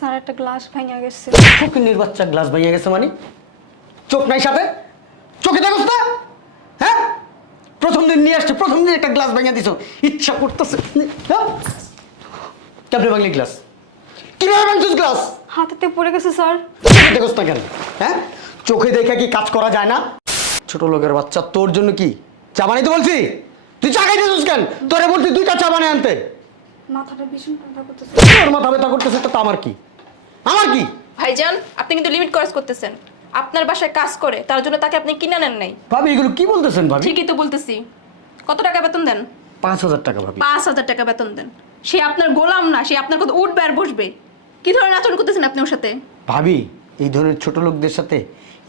Sir একটা glass ভেঙে গেছে। ফকিনির বাচ্চা গ্লাস ভাঙিয়ে গেছে মানে? চোখ নাই সাথে? চোখে দেখোস না? হ্যাঁ? প্রথম দিন নিয়ে আসছে প্রথম দিন একটা গ্লাস ভাঙিয়ে দিছ। ইচ্ছা করতেছে। হ্যাঁ? কেমনে ভাঙলি গ্লাস কীভাবে ভাঙছিস গ্লাস হাতেতে পড়ে গেছে স্যার। চোখে দেখোস না কেন? হ্যাঁ? চোখে দেখে কি কাজ করা যায় না? ছোট লোকের বাচ্চা তোর জন্য কি চা বানাইতে বলছি? তুই চা খাইতেছিস কেন? তোরে বলছি দুইটা চা বানিয়ে আনতে। মাথাটা ভীষণ ব্যথা করতেছে। তোর মাথা ব্যথা করতেছে তো আমার কি? আমার কি? ভাইজান আপনি কিন্তু লিমিট ক্রস করতেছেন। আপনার বাসায় কাজ করে তার জন্য তাকে আপনি কিনে নেন নাই। ভাবি এগুলো কি বলতেছেন ভাবি? ঠিকই তো বলতেছি। কত টাকা বেতন দেন? পাঁচ হাজার টাকা ভাবি। পাঁচ হাজার টাকা বেতন দেন। সে আপনার গোলাম না সে আপনার কথা উঠবে আর বসবে। কি ধরনের আচরণ করতেছেন আপনি ওর সাথে? ভাবি এই ধরনের ছোট লোকদের সাথে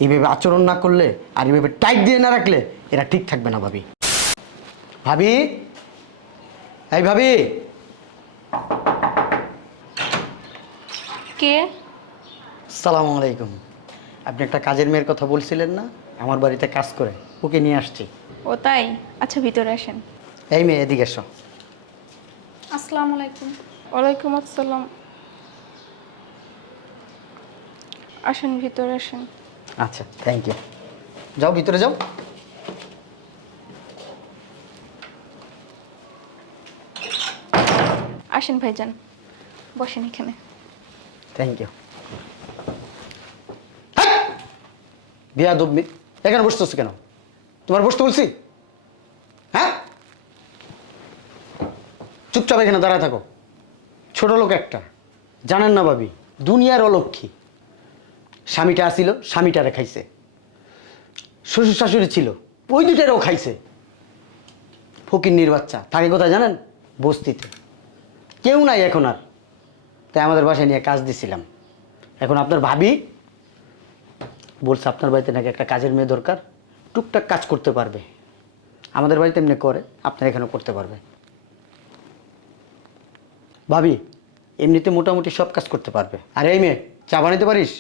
এইভাবে আচরণ না করলে আর এইভাবে টাইট দিয়ে না রাখলে এরা ঠিক থাকবে না ভাবি। ভাবি? এই ভাবি? কে? সালাম আলাইকুম। আপনি একটা কাজের মেয়ের কথা বলছিলেন না? আমার বাড়িতে কাজ করে ওকে নিয়ে আসছি। ও তাই? আচ্ছা ভিতরে আসেন। এই মেয়ে এদিকে এসো। আসসালামু আলাইকুম। ওয়ালাইকুম আসসালাম। আসেন ভিতরে আসেন। আচ্ছা থ্যাংক ইউ যাও ভিতরে যাও। আসেন ভাইজান। বসেন এখানে। থ্যাংক ইউ বিয়া দুবমি এখানে বসতেছো কেন? তোমার বসতে বলছি? হ্যাঁ? চুপচাপ এখানে দাঁড়ায় থাকো। ছোট লোক একটা। জানেন না ভাবি, দুনিয়ার অলক্ষী। স্বামীটা আসিল, স্বামীটারে খাইছে। শ্বশুর শাশুড়ি ছিল, ওই দুটারও খাইছে। ফকির বাচ্চা, থাকে কোথায় জানেন? বস্তিতে। কেউ নাই এখন আর। তাই আমাদের বাসায় নিয়ে কাজ দিছিলাম। এখন আপনার ভাবি বলছে আপনার বাড়িতে নাকি একটা কাজের মেয়ে দরকার। টুকটাক কাজ করতে পারবে। আমাদের বাড়িতে এমনি করে আপনার এখানে করতে পারবে। ভাবি এমনিতে মোটামুটি সব কাজ করতে পারবে। আর এই মেয়ে চা বানাইতে পারিস?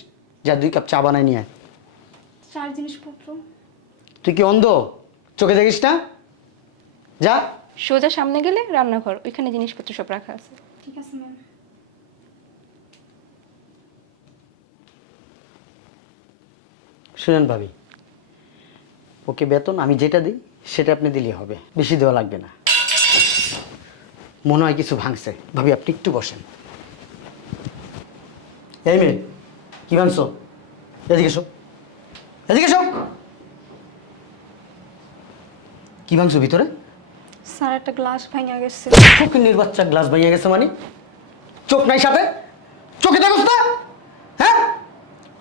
যা দুই কাপ চা বানাই নিয়ে আয়। চার জিনিসপত্র। তুই কি অন্ধ? চোখে দেখিস না? যা। সোজা সামনে গেলে রান্নাঘর ওইখানে জিনিসপত্র সব রাখা আছে। ঠিক আছে ম্যাম। শুনেন ভাবি ওকে বেতন আমি যেটা দিই সেটা আপনি দিলেই হবে বেশি দেওয়া লাগবে না। মনে হয় কিছু ভাঙছে। ভাবি আপনি একটু বসেন। এই মেয়ে কি ভাঙছো? এদিকে এসো। এদিকে এসো। কি ভাঙছো ভিতরে? স্যার একটা গ্লাস ভেঙে গেছে। ফকিনির বাচ্চা গ্লাস ভাঙিয়ে গেছে মানে? চোখ নাই সাথে? চোখে দেখো না?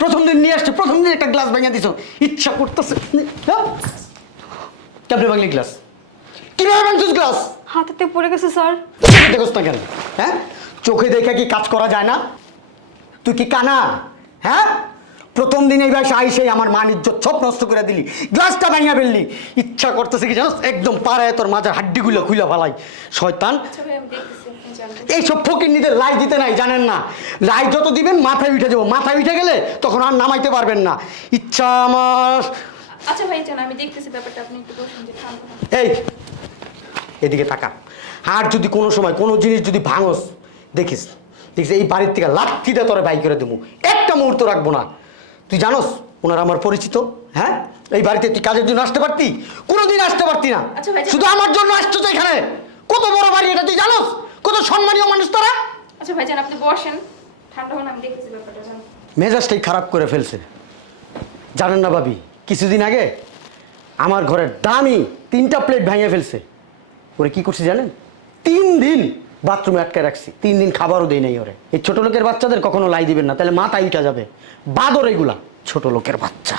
প্রথম দিন নিয়ে আসছে প্রথম দিন একটা গ্লাস ভাঙিয়ে দিছ। ইচ্ছা করতেছে? কেমনে ভাঙলি গ্লাস কীভাবে ভাঙছিস গ্লাস হাতেতে পড়ে গেছে স্যার। দেখোস না কেন? হ্যাঁ? চোখে দেখে কি কাজ করা যায় না? তুই কি কানা হ্যাঁ? প্রথম দিন এই বাসা আইসেই আমার মান ইজ্জত সব নষ্ট করে দিলি। গ্লাসটা ভাঙিয়া ফেললি। ইচ্ছা করতেছে কি জানোস? একদম পাড়ায় তোর মাঝে হাড্ডিগুলো খুলে ফালাই। শয়তান। এইসব ফকির নিদের লাই দিতে নাই জানেন না। লাই যত দিবেন মাথায় উঠে যাব। মাথায় উঠে গেলে তখন আর নামাইতে পারবেন না। ইচ্ছা আমার আচ্ছা ভাই জান আমি দেখতেছি ব্যাপারটা আপনি একটু বসুন যে এই এদিকে তাকা। আর যদি কোনো সময় কোনো জিনিস যদি ভাঙস দেখিস দেখিস এই বাড়ির থেকে লাঠিটা তোরে বাই করে দেবো একটা মুহূর্ত রাখব না। তুই জানোস ওনার আমার পরিচিত হ্যাঁ? এই বাড়িতে তুই কাজের জন্য আসতে পারতি? কোনোদিন আসতে পারতি না। আচ্ছা শুধু আমার জন্য আসছো তো এখানে। কত বড় বাড়ি এটা তুই জানোস? কত সম্মানীয় মানুষ তোরা? আচ্ছা ভাই জান আপনি বসেন। ঠান্ডা হন আমি দেখতেছি ব্যাপারটা জান। মেজাজটাই খারাপ করে ফেলছে। জানেন না ভাবি কিছুদিন আগে আমার ঘরের দামি তিনটা প্লেট ভেঙে ফেলছে। ওরে কি করছি জানেন? তিন দিন বাথরুমে আটকে রাখছি। তিন দিন খাবারও দেই নাই ওরে। এই ছোট লোকের বাচ্চাদের কখনো লাই দিবেন না তাহলে মাথা উঠা যাবে। বাদর এগুলা ছোট লোকের বাচ্চা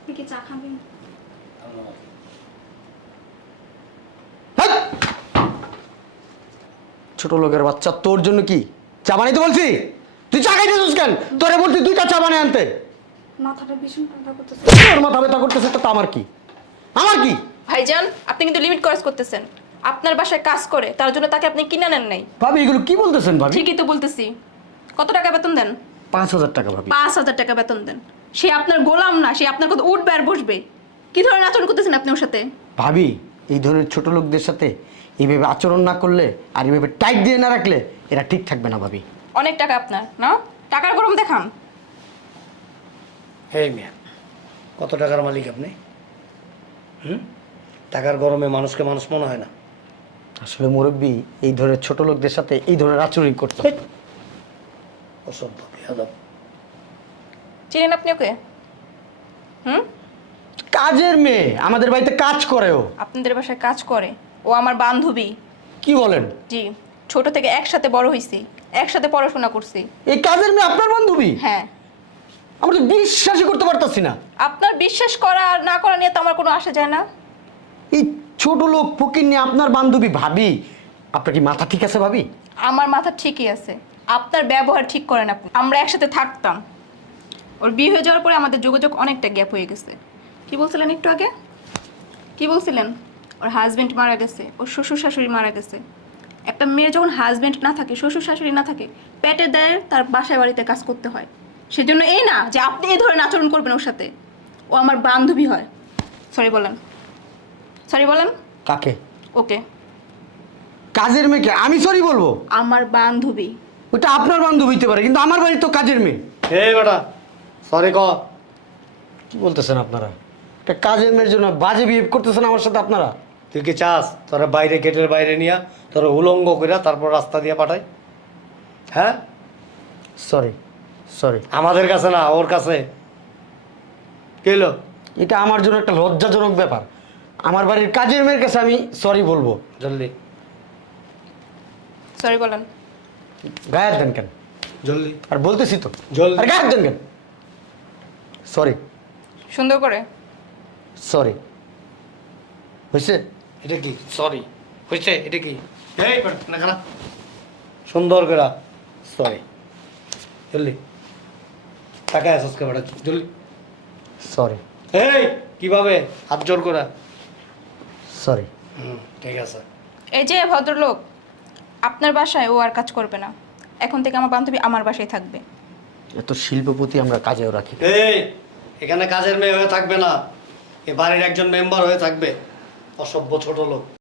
আপনি কি চা খাবেন হেৎ! ছোট লোকের বাচ্চা তোর জন্য কি? চা বানাইতে বলছি? তুই চা খাইতেছিস কেন? তোরে বলছি দুইটা চা বানিয়ে আনতে। মাথাটা ভীষণ ব্যথা করতেছে। তোর মাথা ব্যথা করতেছে তো আমার কি? আমার কি? ভাইজান আপনি কিন্তু লিমিট ক্রস করতেছেন। আপনার বাসায় কাজ করে তার জন্য তাকে আপনি কিনে নেন নাই। ভাবি এগুলো কি বলতেছেন ভাবি? ঠিকই তো বলতেছি। কত টাকা বেতন দেন? পাঁচ হাজার টাকা ভাবি। পাঁচ হাজার টাকা বেতন দেন। সে আপনার গোলাম না সে আপনার কথা উঠবে আর বসবে। কি ধরনের আচরণ করতেছেন আপনি ওর সাথে? ভাবি এই ধরনের ছোট লোকদের সাথে এইভাবে আচরণ না করলে আর এইভাবে টাইট দিয়ে না রাখলে এরা ঠিক থাকবে না ভাবি। অনেক টাকা আপনার না? টাকার গরম দেখান। এই মিয়া কত টাকার মালিক আপনি? হুম? টাকার গরমে মানুষকে মানুষ মনে হয় না। আসলে মুরব্বী এই ধরনের ছোট লোকদের সাথে এই ধরনের আচরণ করতে হয়। অসভ্য বেয়াদব। চিনেন আপনি ওকে? হুম? কাজের মেয়ে আমাদের বাড়িতে কাজ করে ও আপনাদের বাসায় কাজ করে? ও আমার বান্ধবী। কি বলেন? জি ছোট থেকে একসাথে বড় হয়েছি একসাথে পড়াশোনা করছি। এই কাজের মেয়ে আপনার বান্ধবী? হ্যাঁ। আমরা তো বিশ্বাসই করতে পারতাছি না। আপনার বিশ্বাস করা আর না করা নিয়ে তো আমার কোনো আসা যায় না। এই ছোট লোক ফকির নিয়ে আপনার বান্ধবী ভাবি আপনার কি মাথা ঠিক আছে ভাবি? আমার মাথা ঠিকই আছে। আপনার ব্যবহার ঠিক করেন আপনি। আমরা একসাথে থাকতাম। ওর বিয়ে হয়ে যাওয়ার পরে আমাদের যোগাযোগ অনেকটা গ্যাপ হয়ে গেছে। কি বলছিলেন একটু আগে? কি বলছিলেন? ওর হাজবেন্ড মারা গেছে ওর শ্বশুর শাশুড়ি মারা গেছে। একটা মেয়ের যখন হাজবেন্ড না থাকে শ্বশুর শাশুড়ি না থাকে পেটের দায়ে তার বাসায় বাড়িতে কাজ করতে হয়। সেজন্য এই না যে আপনি এই ধরনের আচরণ করবেন ওর সাথে ও আমার বান্ধবী হয়। সরি বলেন। সরি বলেন। কাকে? ওকে। কাজের মেয়েকে? আমি সরি বলব? আমার বান্ধবী। ওটা আপনার বান্ধবী হইতে পারে কিন্তু আমার বাড়ি তো কাজের মেয়ে। এই বেটা সরি ক। কি বলতেছেন আপনারা? একটা কাজের মেয়ের জন্য বাজে বিহেভ করতেছেন আমার সাথে আপনারা? তুই কি চাস? তোরা বাইরে গেটের বাইরে নিয়া তোরা উলঙ্গ করে তারপর রাস্তা দিয়ে পাঠাই। হ্যাঁ? সরি সরি আমাদের কাছে না ওর কাছে। কেলো এটা আমার জন্য একটা লজ্জাজনক ব্যাপার। আমার বাড়ির কাজের মেয়ের কাছে আমি সরি বলব। জলদি। সরি বলেন। গায়ের দেন কেন? জলদি। আর বলতেছি তো। জলদি। আর গায়ের দেন কেন? সরি সুন্দর করে। সরি হয়েছে এটা কি? সরি হয়েছে এটা কি? এই না খানা। সুন্দর করে সরি জলদি। টাকা আসস কে বেটা জলদি। সরি এই কীভাবে? হাত জোর করে। সরি হুম ঠিক আছে। এই যে ভদ্রলোক আপনার বাসায় ও আর কাজ করবে না। এখন থেকে আমার বান্ধবী আমার বাসায় থাকবে। এত শিল্পপতি আমরা কাজেও রাখি। এই এখানে কাজের মেয়ে হয়ে থাকবে না। এ বাড়ির একজন মেম্বার হয়ে থাকবে। অসভ্য ছোট লোক।